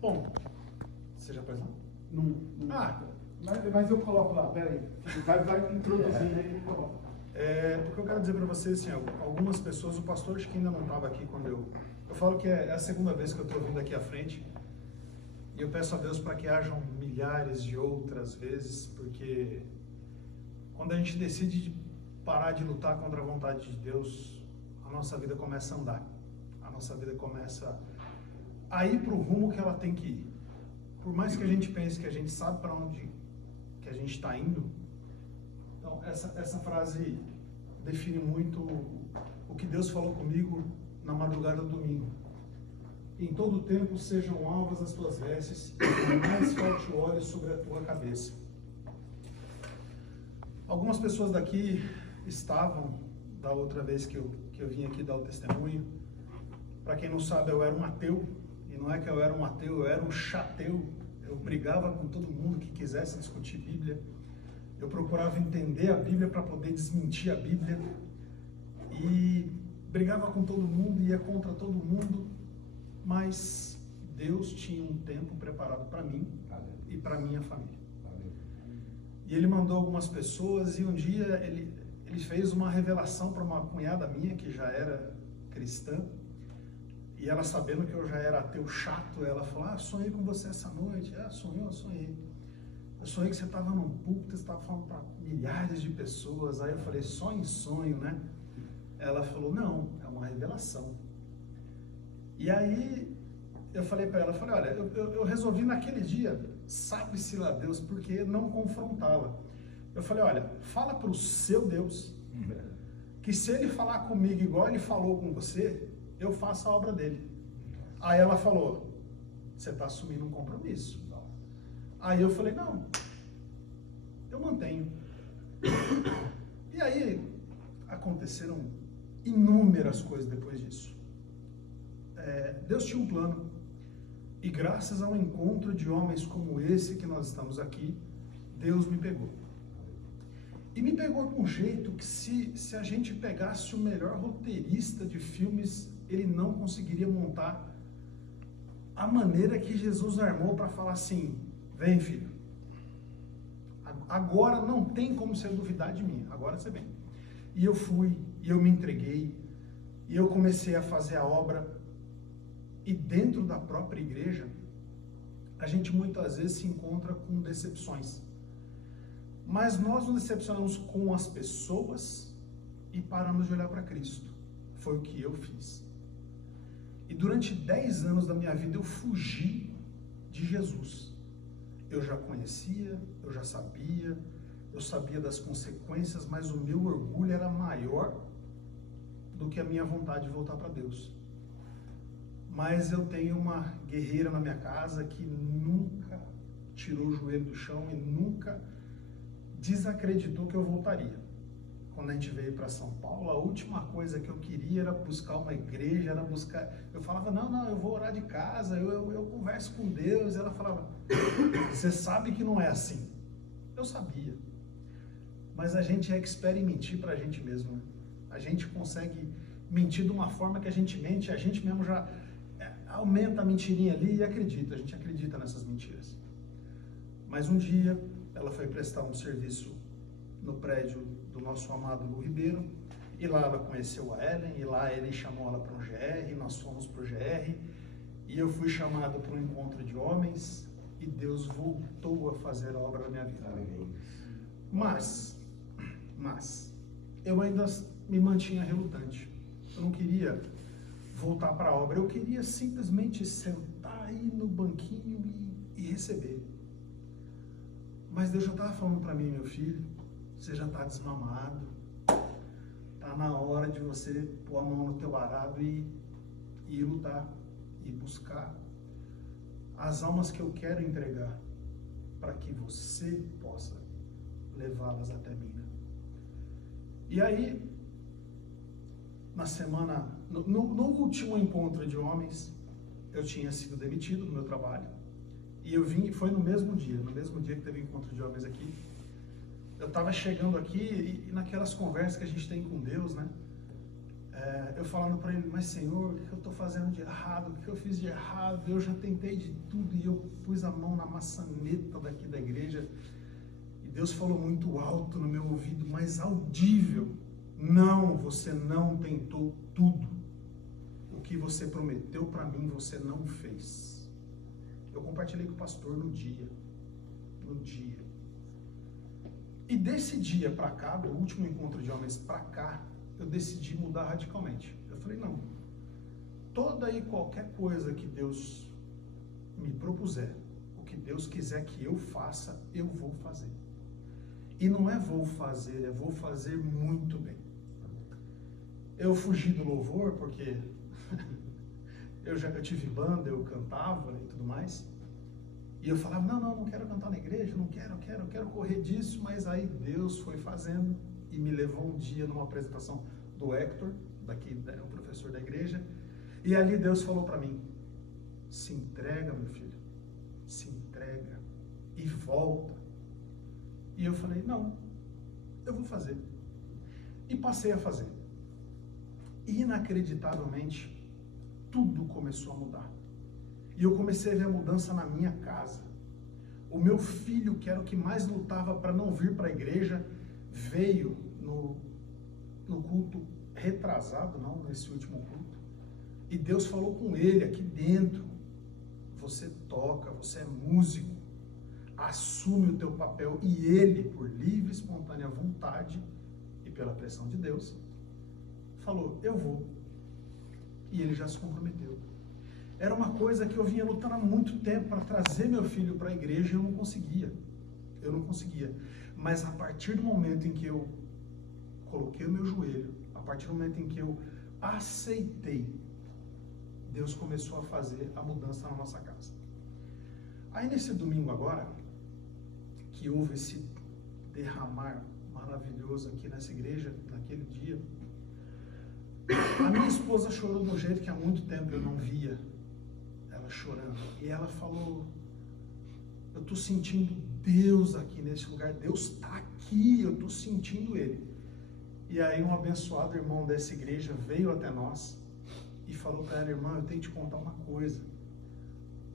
Bom, você já pôs lá? Não. Mas eu coloco lá, peraí. Vai introduzindo aí e coloca. O que eu quero dizer para vocês, assim, algumas pessoas, o pastor acho que ainda não estava aqui quando eu falo que é a segunda vez que eu estou vindo aqui à frente, e eu peço a Deus para que hajam milhares de outras vezes, porque quando a gente decide parar de lutar contra a vontade de Deus, a nossa vida começa a andar, a nossa vida começa a ir para o rumo que ela tem que ir. Por mais que a gente pense que a gente sabe para onde que a gente está indo, então essa frase define muito o que Deus falou comigo na madrugada do domingo. Em todo tempo sejam alvas as tuas vestes, e mais falte o óleo sobre a tua cabeça. Algumas pessoas daqui estavam da outra vez que eu vim aqui dar o testemunho. Para quem não sabe, eu era um ateu, e não é que eu era um ateu, eu era um chateu. Eu brigava com todo mundo que quisesse discutir Bíblia. Eu procurava entender a Bíblia para poder desmentir a Bíblia. E brigava com todo mundo, ia contra todo mundo. Mas Deus tinha um tempo preparado para mim e para minha família. E Ele mandou algumas pessoas, e um dia ele fez uma revelação para uma cunhada minha que já era cristã. E ela, sabendo que eu já era ateu chato, ela falou: sonhei com você essa noite. Sonhei. Eu sonhei que você estava num púlpito, você estava falando para milhares de pessoas. Aí eu falei: sonho, né? Ela falou: não, é uma revelação. E aí eu falei para ela, olha, eu resolvi naquele dia, sabe-se lá Deus, porque não confrontá-la. Eu falei: olha, fala para o seu Deus, que se ele falar comigo igual ele falou com você, eu faço a obra dele. Aí ela falou: você está assumindo um compromisso. Aí eu falei: não, eu mantenho. E aí aconteceram inúmeras coisas depois disso. Deus tinha um plano, e graças ao encontro de homens como esse que nós estamos aqui, Deus me pegou. E me pegou de um jeito que se a gente pegasse o melhor roteirista de filmes, ele não conseguiria montar a maneira que Jesus armou para falar assim: vem, filho, agora não tem como você duvidar de mim, agora você vem. E eu fui, e eu me entreguei, e eu comecei a fazer a obra. E dentro da própria igreja, a gente muitas vezes se encontra com decepções. Mas nós nos decepcionamos com as pessoas e paramos de olhar para Cristo. Foi o que eu fiz. E durante 10 anos da minha vida eu fugi de Jesus. Eu já conhecia, eu já sabia, eu sabia das consequências, mas o meu orgulho era maior do que a minha vontade de voltar para Deus. Mas eu tenho uma guerreira na minha casa que nunca tirou o joelho do chão e nunca desacreditou que eu voltaria. Quando a gente veio para São Paulo, a última coisa que eu queria era buscar uma igreja, eu falava: não, eu vou orar de casa, eu converso com Deus. E ela falava: você sabe que não é assim. Eu sabia. Mas a gente é expert em mentir para a gente mesmo, né? A gente consegue mentir de uma forma que a gente mente, a gente mesmo já aumenta a mentirinha ali e acredita, a gente acredita nessas mentiras. Mas um dia ela foi prestar um serviço no prédio do nosso amado Lu Ribeiro, e lá ela conheceu a Ellen, e lá ele chamou ela para um GR, nós fomos para o GR, e eu fui chamado para um encontro de homens, e Deus voltou a fazer a obra da minha vida. Mas eu ainda me mantinha relutante. Eu não queria voltar para a obra, eu queria simplesmente sentar aí no banquinho e receber. Mas Deus já estava falando para mim: meu filho, você já está desmamado, está na hora de você pôr a mão no teu arado e lutar, e buscar as almas que eu quero entregar, para que você possa levá-las até mim. E aí, na semana, no último encontro de homens, eu tinha sido demitido do meu trabalho, e eu vim, foi no mesmo dia que teve encontro de homens aqui. Eu estava chegando aqui, e naquelas conversas que a gente tem com Deus, né? eu falando para ele, mas Senhor, o que eu estou fazendo de errado? O que eu fiz de errado? Eu já tentei de tudo e eu pus a mão na maçaneta daqui da igreja. E Deus falou muito alto no meu ouvido, mas audível. Não, você não tentou tudo. O que você prometeu para mim, você não fez. Eu compartilhei com o pastor no dia. E desse dia para cá, do último encontro de homens para cá, eu decidi mudar radicalmente. Eu falei, não, toda e qualquer coisa que Deus me propuser, o que Deus quiser que eu faça, eu vou fazer. E não é vou fazer, é vou fazer muito bem. Eu fugi do louvor porque eu tive banda, eu cantava e tudo mais. E eu falava, não quero cantar na igreja, eu quero correr disso, mas aí Deus foi fazendo e me levou um dia numa apresentação do Hector, o professor da igreja, e ali Deus falou para mim, se entrega, meu filho, se entrega e volta. E eu falei, não, eu vou fazer. E passei a fazer. Inacreditavelmente, tudo começou a mudar. E eu comecei a ver a mudança na minha casa. O meu filho, que era o que mais lutava para não vir para a igreja, veio no culto retrasado, não, nesse último culto. E Deus falou com ele aqui dentro. Você toca, você é músico. Assume o teu papel. E ele, por livre e espontânea vontade e pela pressão de Deus, falou, eu vou. E ele já se comprometeu. Era uma coisa que eu vinha lutando há muito tempo para trazer meu filho para a igreja e eu não conseguia. Mas a partir do momento em que eu coloquei o meu joelho, a partir do momento em que eu aceitei, Deus começou a fazer a mudança na nossa casa. Aí nesse domingo agora, que houve esse derramar maravilhoso aqui nessa igreja, naquele dia, a minha esposa chorou de um jeito que há muito tempo eu não via ela chorando. E ela falou, eu estou sentindo Deus aqui nesse lugar, Deus está aqui, eu estou sentindo Ele. E aí um abençoado irmão dessa igreja veio até nós e falou para ela, irmã, eu tenho que te contar uma coisa.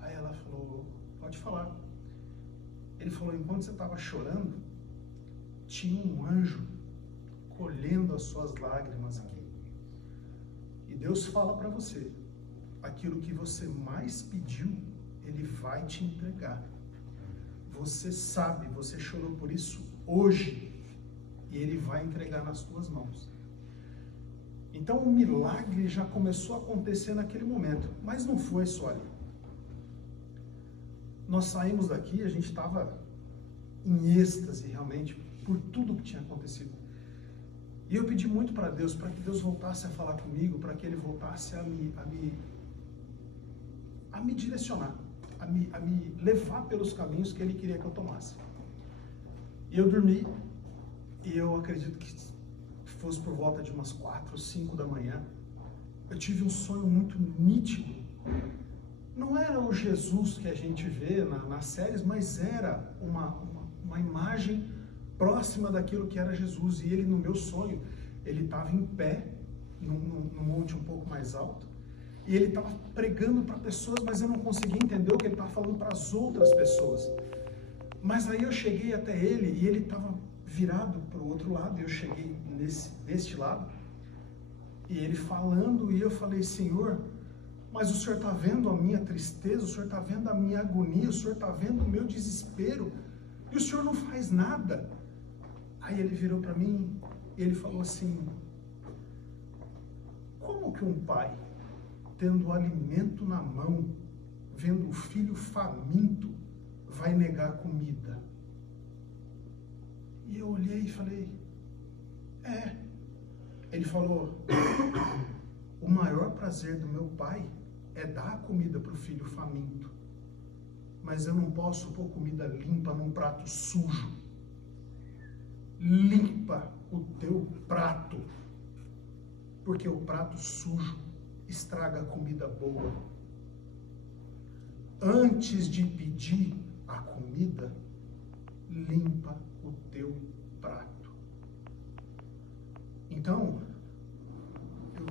Aí ela falou, pode falar. Ele falou, enquanto você estava chorando, tinha um anjo colhendo as suas lágrimas aqui. E Deus fala para você, aquilo que você mais pediu, Ele vai te entregar. Você sabe, você chorou por isso hoje, e Ele vai entregar nas tuas mãos. Então o milagre já começou a acontecer naquele momento, mas não foi só ali. Nós saímos daqui, a gente estava em êxtase realmente, por tudo que tinha acontecido. E eu pedi muito para Deus, para que Deus voltasse a falar comigo, para que Ele voltasse a me direcionar, a me levar pelos caminhos que Ele queria que eu tomasse. E eu dormi, e eu acredito que fosse por volta de umas 4 ou 5 da manhã, eu tive um sonho muito nítido. Não era o Jesus que a gente vê nas séries, mas era uma imagem próxima daquilo que era Jesus. E ele, no meu sonho, ele estava em pé, num monte um pouco mais alto, e ele estava pregando para pessoas, mas eu não conseguia entender o que ele estava falando para as outras pessoas. Mas aí eu cheguei até ele, e ele estava virado para o outro lado, e eu cheguei neste lado, e ele falando, e eu falei, Senhor, mas o Senhor está vendo a minha tristeza, o Senhor está vendo a minha agonia, o Senhor está vendo o meu desespero, e o Senhor não faz nada. Aí ele virou para mim, e ele falou assim, como que um pai, tendo alimento na mão, vendo o filho faminto, vai negar comida? E eu olhei e falei, Ele falou, o maior prazer do meu pai é dar comida para o filho faminto, mas eu não posso pôr comida limpa num prato sujo. Limpa o teu prato, porque o prato sujo estraga a comida boa. Antes de pedir a comida, limpa o teu prato. Então, eu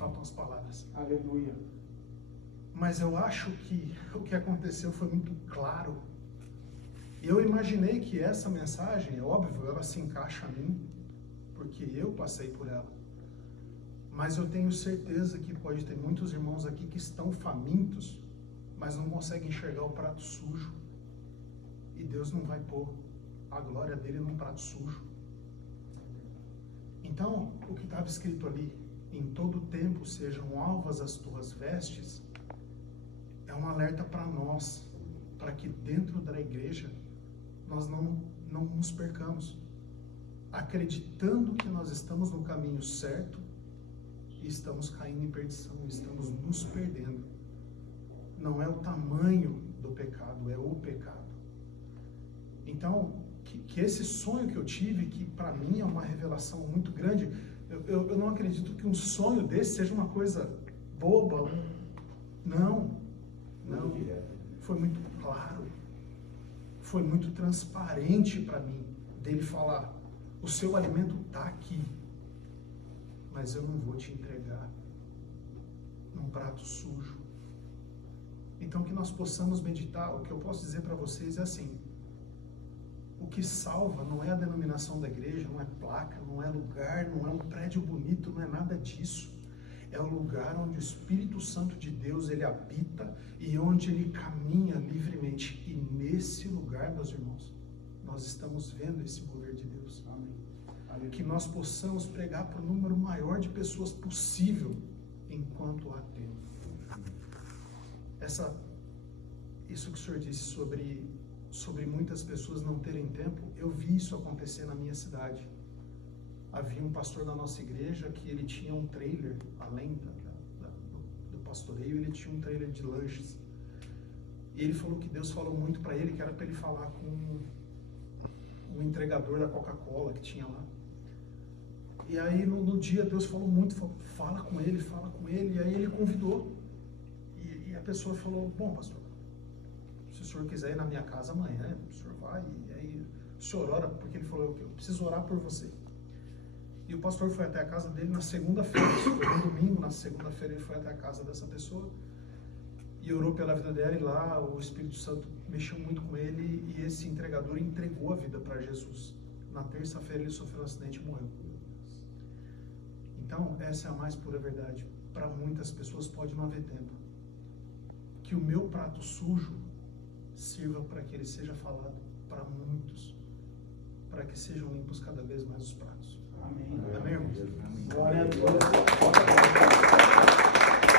faltam as palavras. Aleluia. Mas eu acho que o que aconteceu foi muito claro. Eu imaginei que essa mensagem, é óbvio, ela se encaixa a mim, porque eu passei por ela. Mas eu tenho certeza que pode ter muitos irmãos aqui que estão famintos, mas não conseguem enxergar o prato sujo. E Deus não vai pôr a glória dele num prato sujo. Então, o que estava escrito ali, em todo tempo sejam alvas as tuas vestes, é um alerta para nós, para que dentro da igreja nós não nos percamos, acreditando que nós estamos no caminho certo e estamos caindo em perdição, estamos nos perdendo. Não é o tamanho do pecado, é o pecado. Então, que esse sonho que eu tive, que para mim é uma revelação muito grande, eu não acredito que um sonho desse seja uma coisa boba. Não. Foi muito claro, foi muito transparente para mim, dele falar, o seu alimento está aqui, mas eu não vou te entregar num prato sujo. Então que nós possamos meditar. O que eu posso dizer para vocês é assim, o que salva não é a denominação da igreja, não é placa, não é lugar, não é um prédio bonito, não é nada disso. É o lugar onde o Espírito Santo de Deus, ele habita e onde ele caminha livremente. E nesse lugar, meus irmãos, nós estamos vendo esse mover de Deus. Amém. Que nós possamos pregar para o número maior de pessoas possível enquanto há tempo. Isso que o Senhor disse sobre muitas pessoas não terem tempo, eu vi isso acontecer na minha cidade. Havia um pastor da nossa igreja que ele tinha um trailer, além do pastoreio, ele tinha um trailer de lanches. E ele falou que Deus falou muito para ele, que era para ele falar com um entregador da Coca-Cola que tinha lá. E aí no dia Deus falou muito, fala com ele, e aí ele convidou. E a pessoa falou, bom pastor, se o senhor quiser ir na minha casa amanhã, o senhor vai, e aí o senhor ora, porque ele falou, eu preciso orar por você. E o pastor foi até a casa dele na segunda-feira, isso foi no domingo, na segunda-feira ele foi até a casa dessa pessoa e orou pela vida dela, e lá o Espírito Santo mexeu muito com ele e esse entregador entregou a vida para Jesus. Na terça-feira ele sofreu um acidente e morreu. Então, essa é a mais pura verdade. Para muitas pessoas pode não haver tempo. Que o meu prato sujo sirva para que ele seja falado para muitos, para que sejam limpos cada vez mais os pratos. Amém. Amém, irmãos? Glória a Deus.